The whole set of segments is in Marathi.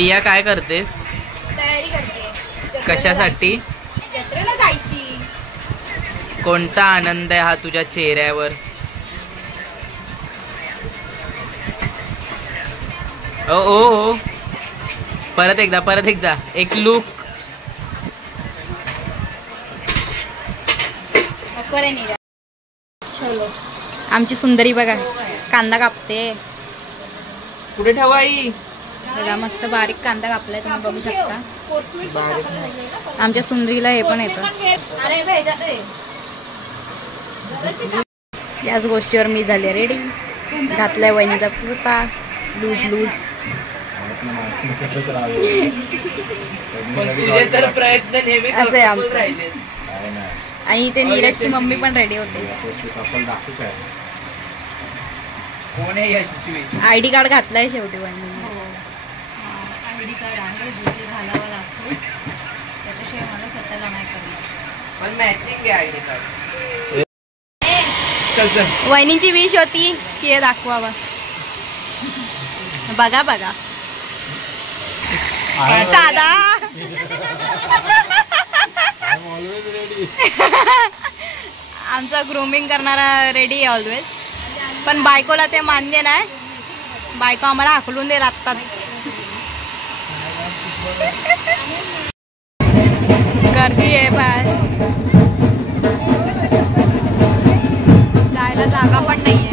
पिया काय करतेस? तयारी करते. कशासाठी? जत्रेला जायची. कोणता आनंद आहे हा तुझ्या चेहऱ्यावर? ओ ओ ओ परत एकदा एक लुक. आमची सुंदरी बघा कांदा कापते. कुठे ठेवाई? बघा मस्त बारीक कांदा कापलाय, तुम्ही बघू शकता. आमच्या सुंदरीला हे पण येतं. याच गोष्टीवर मी झाले रेडी. घातलाय वहिनीचा कुर्ता लूज लूज. असं आहे आमचं. आणि ते नीरजची मम्मी पण रेडी होते. आयडी कार्ड घातलाय शेवटी वहिनी. आयडी कार्ड आहे जे घालावा लागतो, त्याच्याशिवाय मला स्वतःला नाही करणार. पण मॅचिंग आहे आयडी कार्ड. वहिनीची विश होती की हे दाखवावं. बघा बघा दादा. आमचा ग्रूमिंग करणारा रेडी आहे ऑलवेज. पण बायकोला ते मान्य नाही. बायको आम्हाला हाकलून देईल आत्ताच. गर्दी आहे बाहेर, जायला जागा पण नाहीये.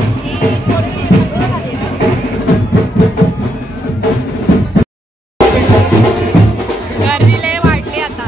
गर्दी लय वाढली आता.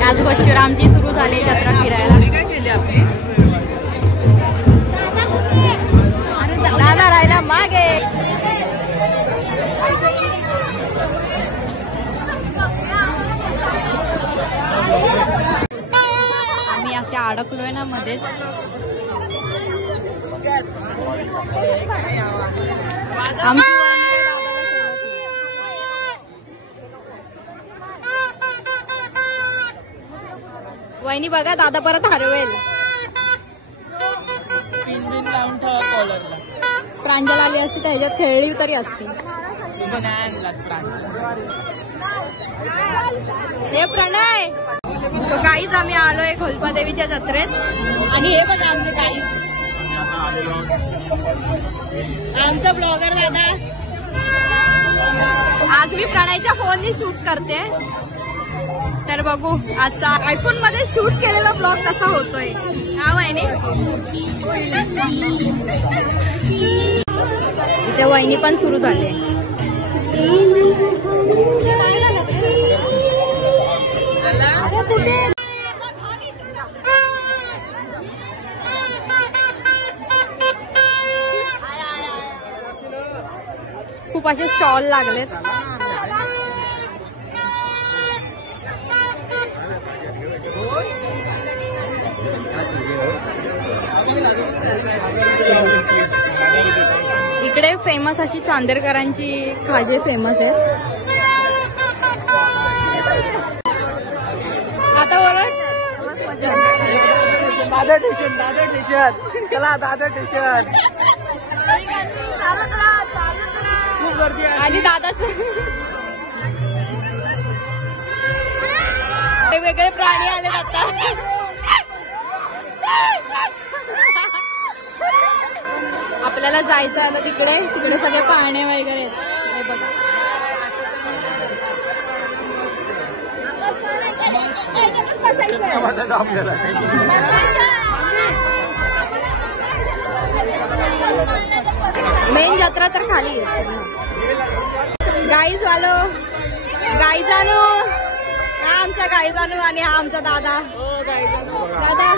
याच गोष्टीवर आमची सुरू झाली जत्रा फिरायला. दादा राहिला मागे. आम्ही असे अडकलोय ना मध्येच. आमची वहिनी बघा दादा परत हरवेल. प्रांजल आली असती त्याच्यात खेळली तरी असती. हे प्रणय. तो काहीच आम्ही आलोय घोलपादेवीच्या जत्रेत. आणि हे बघा आमचे काही आमचा ब्लॉगर दादा. आज मी प्रणयच्या फोननी शूट करते. तर बघू आजचा आयफोन मध्ये शूट केलेला ब्लॉग कसा होतोय. हा वहिनी. इथे वहिनी पण सुरू झाले. खूप असे स्टॉल लागलेत. इकडे फेमस अशी चांदेरकरांची खाजे फेमस आहे. आता ओरड. दादा टेशन चला दादा टेशन. आणि दादाच वेगवेगळे प्राणी आले आता. आपल्याला जायचं आता तिकडे. तिकडे सगळे पाळणे वगैरे आहेत. बघा मेन जत्रा तर खाली आहे. गाई झालो गाई जानू. हा आमचा गाई जानू आणि हा आमचा दादा. दादा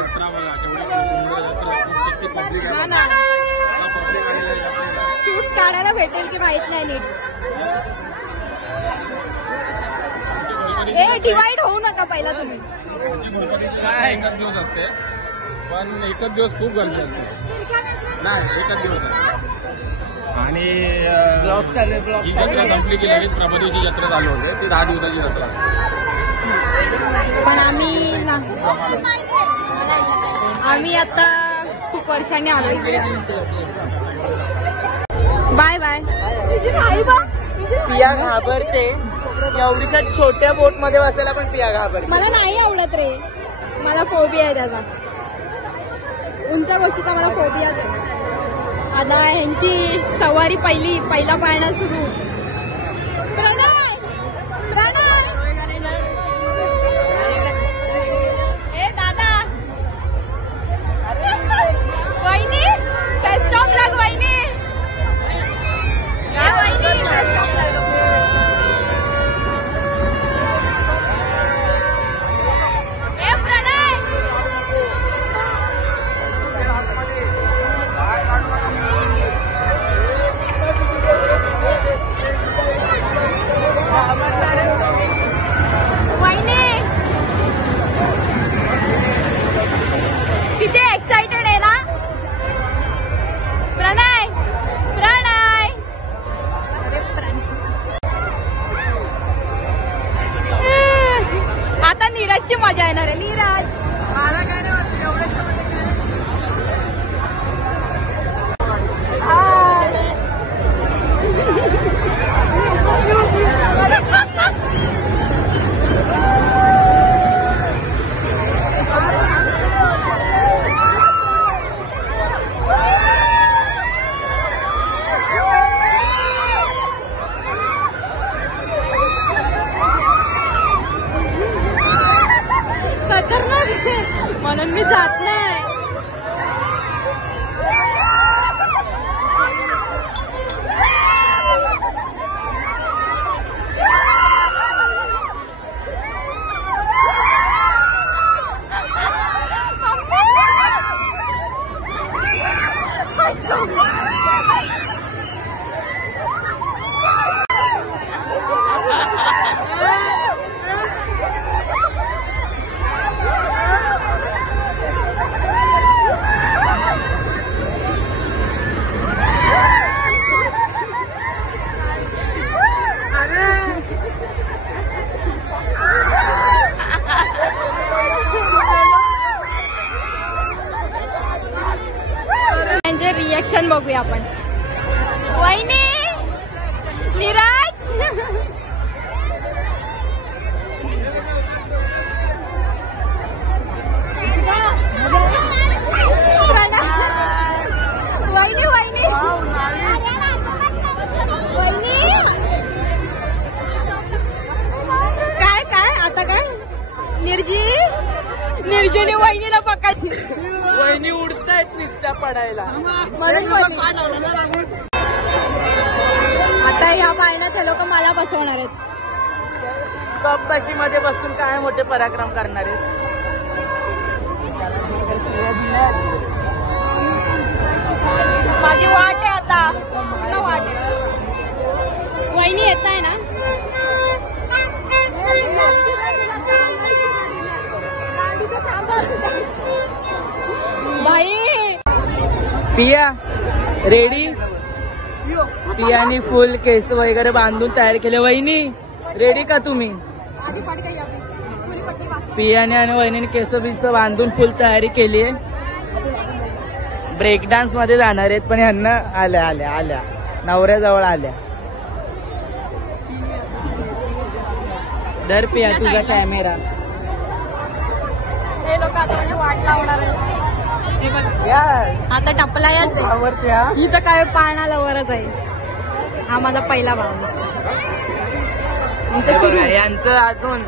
हा ना शूट काढायला भेटेल की माहित नाही नीट. हे डिवाइड होऊ नका पहिला तुम्ही. काय एकच दिवस असते, पण एकच दिवस खूप गर्दी असते. नाही एकच दिवस आहे. आणि ही जत्रा संपली की लगेच प्रबोधीची जत्रा चालू होते. ती 10 दिवसाची जत्रा असते. पण आम्ही आता खूप वर्षांनी आलो इकडे. Bye bye. पिया घाबरते एवढीशा छोट्या बोट मध्ये बसायला, पण पिया घाबरते. मला नाही आवडत रे, मला फोबिया आहे त्याचा. उंच गोष्टीचा मला फोबियाच आहे. आता ह्यांची सवारी पहिला पाळणा सुरू. प्रणय प्रणय ए दादा वहिनी बेस्ट ऑफ लक वहिनी. वहिनी बेस्ट ऑफ लक. ए प्रणय वहिनी किती एक्साइटेड आहे ना. प्रणय प्रणय आता नीरजची मजा येणार आहे. नीरज मला काय नाही वाटत एवढं. म्हणून मी जात नाही. रिएक्शन बघूया आपण. वहिनी नीरज वहिनी वहिनी वहिनी काय काय आता काय. निर्जीने वहिनीला पकड. वहिनी उडतायत नुसत्या पडायला. आता या पाळण्यात हे लोक मला बसवणार आहेत. कप मध्ये बसून काय मोठे पराक्रम करणार आहेत. माझी वाट आहे आता. पूर्ण वाट आहे. वहिनी येत आहे ना. भाई पिया रेडी. पियानी फुल केस वगैरे बांधून तयार केले. वहिनी रेडी का तुम्ही. पियाने आणि वहिनीने केस बिस बांधून फुल तयारी केली आहे. ब्रेक डान्स मध्ये जाणार आहेत, पण ह्यांना आल्या नवऱ्याजवळ आल्या. धर पिया तुझा कॅमेरा. हे लोक आता म्हणजे वाट लावणार आहे. आता टपला याच आहे. इथं काय पाळणा लवरच आहे. हा माझा पहिला भाव. यांचं अजून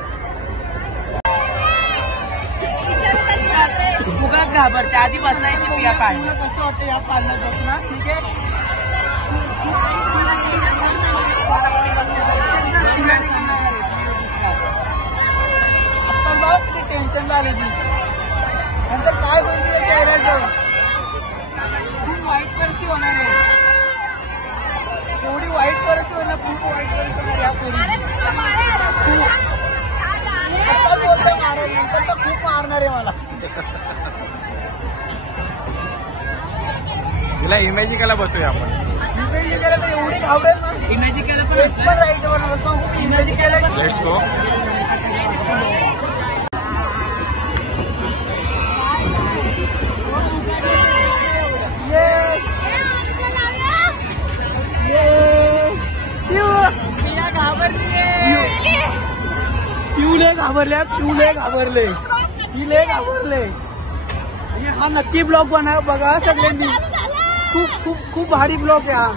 फुगा घाबरते. आधी बसायची पिया पाळणं. कसं वाटतं या पाळण्यात बसणार. ठीक आहे. टेन्शन आली नंतर काय बोलते चेहऱ्याचं. खूप वाईट परिस्थिती होणार आहे. एवढी वाईट परिस्थिती होणार. खूप वाईट परिस्थिती होणार या पोरी. तिला इमॅजिकला बसूया आपण. Let's go. घाबरले. हा नक्की ब्लॉग बघा सगळ्यांनी. खूप भारी ब्लॉग आहे हा.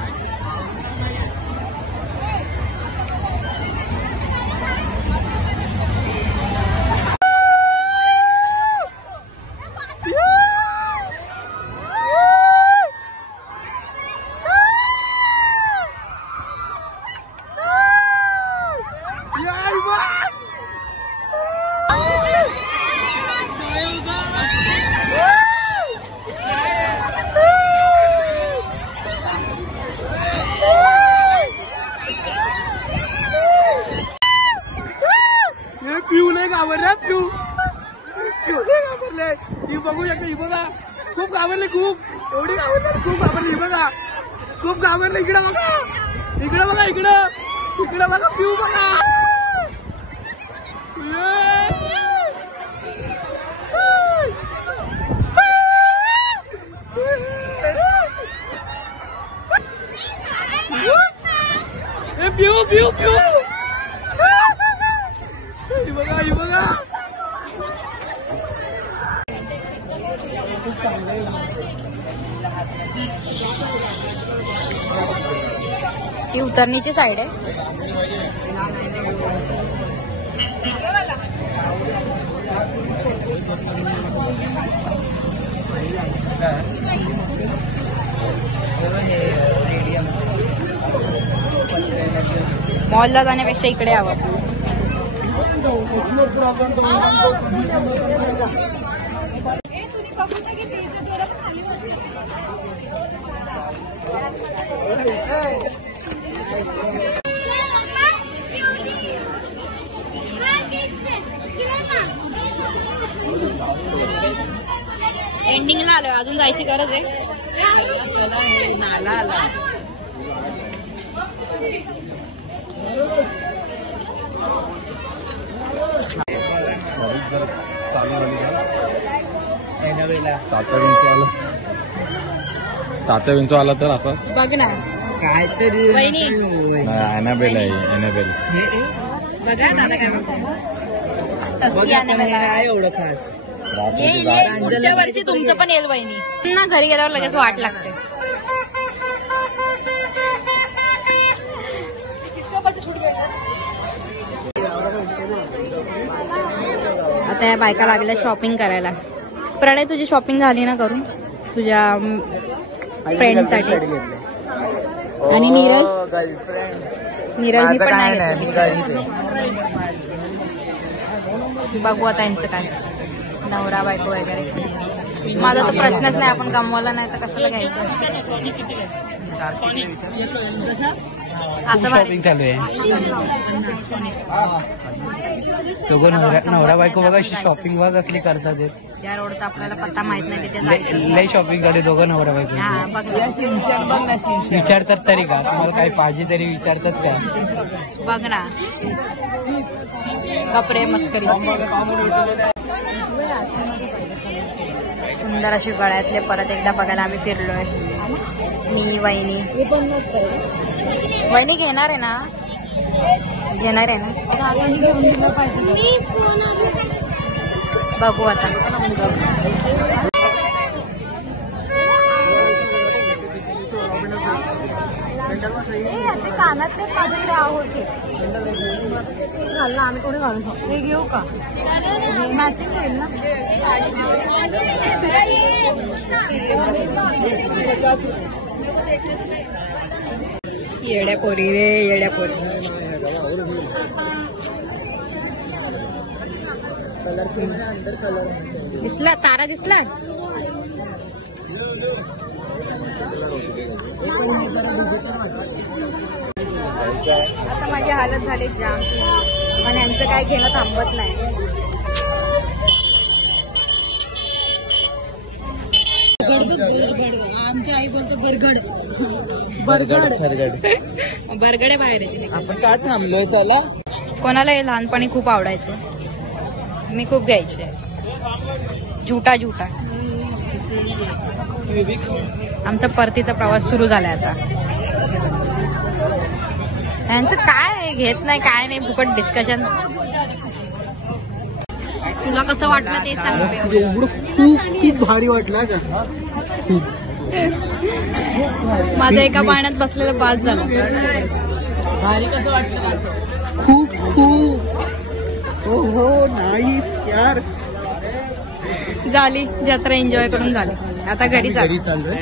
ही बघू शकता. ही बघा खूप घाबरले. खूप घाबरले. ही बघा खूप घाबरले. इकडे बघा. इकडे बघा. पिऊ बघा. पिऊ ही बघा. ही उतरणीची साईड आहे. मॉलला जाण्यापेक्षा इकडे यावं. एंडिंगला आलोय. अजून जायची गरज आहे. तात्या विंचू आला तर असंच बघ ना काहीतरी. वहिनी एनाबेल आहे. एनाबेल बघा दादा काय म्हणतो. सस्ती आणायला एवढं खास. ये पुढच्या वर्षी तुमचं पण येईल वहिनी ना. घरी गेल्यावर लगेच वाट लागते. आता या बायका लागल्या शॉपिंग करायला. प्रणय तुझी शॉपिंग झाली ना करून तुझ्या फ्रेंडसाठी. आणि नीरज नीरज पण नाही. बघू आता यांचं काय नवरा बायको वगैरे. माझा तर प्रश्नच नाही. आपण कमवायला नाही तर कशाला घ्यायचं. असं शॉपिंग चालू आहे. दोघं नवरा बायको बघा शॉपिंग बघा कसली करतात. ज्या रोडचा आपल्याला पत्ता माहित नाही तिथे लय शॉपिंग झाली दोघं नवरा बायको. विचारतात तरी का तुम्हाला काही पाहिजे तरी विचारतात त्या. बघ ना कपडे मस्करी. सुंदर अशी गळ्यातले परत एकदा बघायला आम्ही फिरलोय. मी वहिनी घेणार आहे ना. बघू आता. कानातले माझ्याकडे आवडते घालणं. आम्ही कोणी घालू शकतो. हे घेऊ का. मॅचिंग होईल ना. येड्या पोरी रे येड्या पोरी. दिसला तारा दिसला. आता माझी हालत झाली जाम. पण यांचं काय घेणं थांबत नाही. आमची आई बोलते बरगड बरगड फरगड. बरगडे बाहेर येते. आपण का थांबलोय? चला. कोणाला हे लहानपणी खूप आवडायचं, मी खूप घ्यायचे. झुटा झुटा. आमचा परतीचा प्रवास सुरू झालाय आता. त्यांचं काय घेत नाही काय नाही, फुकट डिस्कशन. तुला कसं वाटलं ते सांग. एवढं खूप खूप भारी वाटलं का? माझं एका पाण्यात बसलेलं बाद झालं. भारी कसं वाटतं? खूप खूप. हो नाईस यार. झाली जत्रा, एन्जॉय करून झाली. आता घरी घरी चाललोय.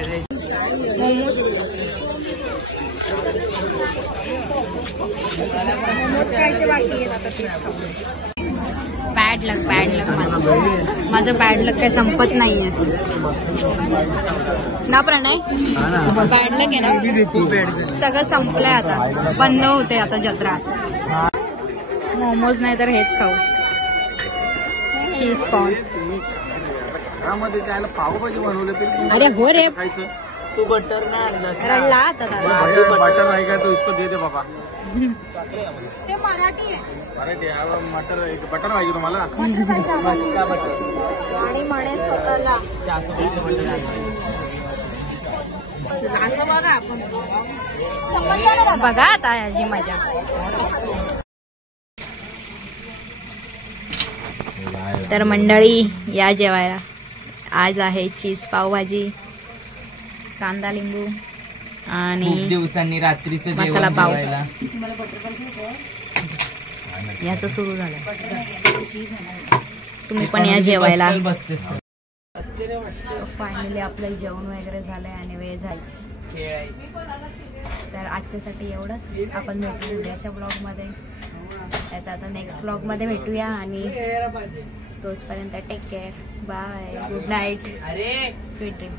मोमोज खायचे बाकी आहेत आता. बॅड लक माझं बॅड लक काही संपत नाहीये ना प्रणय. बॅड लक आहे ना, सगळं संपलंय आता. बंद होते आता जत्रा. मोमोज नाही तर हेच खाऊ, चीज कॉर्न. त्याला पावभाजी बनवलं तरी अरे हो रे, तू बटर ना रडला आता दादा. बटर आहे का तो इसको दे दे बाबा. ते मराठी आहे. अरे ते मटर बटर पाहिजे तुम्हाला. आणि म्हणे स्वतःला बघा आता याची मजा. तर मंडळी या जेवायला. आज आहे चीज पावभाजी, कांदा लिंबू आणि खूप दिवसांनी रात्रीचं मसाला जेवण पाव. जेवायला. याचं सुरू झालं. तुम्ही पण या जेवायला. बसतेस फायनली आपलं जेवण वगैरे झालंय आणि वेळ जायची. तर आजच्यासाठी एवढंच. आपण भेटू उद्याच्या ब्लॉगमध्ये. आता नेक्स्ट ब्लॉगमध्ये भेटूया आणि तोचपर्यंत take care. Bye, good night, sweet dream.